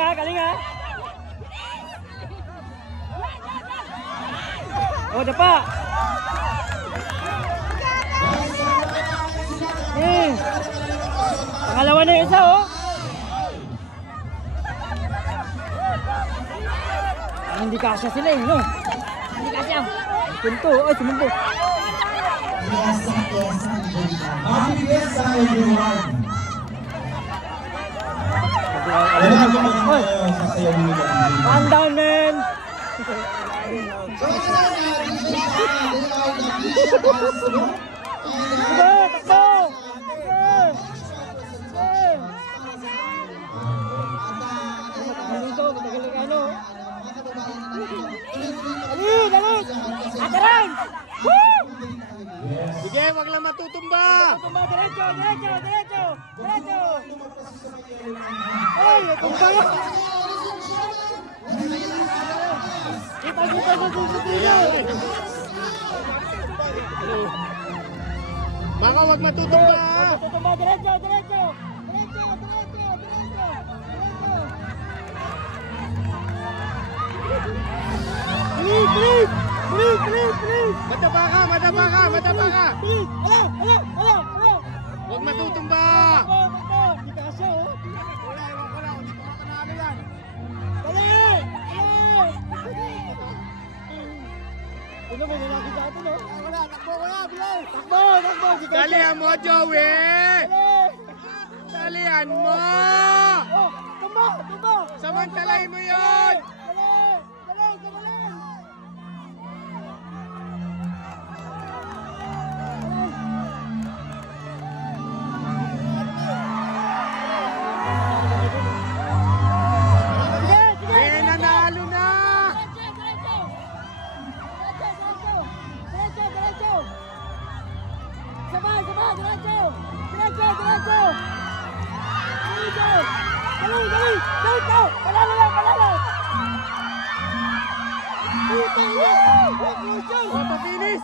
ha, galing ha. Oh, dapa. Pangalawa na yung isa, oh. Hindi kasya sila eh, no? Hindi kasya. Punto, ay, sumumpo. Happy Fiesta, everyone! Calm down, man! Sige, wag lang matutumba. Tumba, diretso, diretso, diretso, diretso. Ay, tumba nga. Kita sa susunod. Baka wag matutumba. Tumba, diretso, diretso. Diretso, diretso, diretso. Please. Mataba ka, mataba ka, mataba ka. Ala. Wag matutumba. Hindi kasya, oh. Wala, ewan ko lang. Hindi ko mapanalo yan. Dali! Ano may lalaki sa atin, oh? Wala, takbo ko na, bilis. Takbo! Dalihan mo, Joey. Dalihan mo. Oh, tumba! Samantalahin mo yun. Dali! Eh, nanalo na. Diretso! Sabay! Diretso! Dali! Palalo! Papapinis.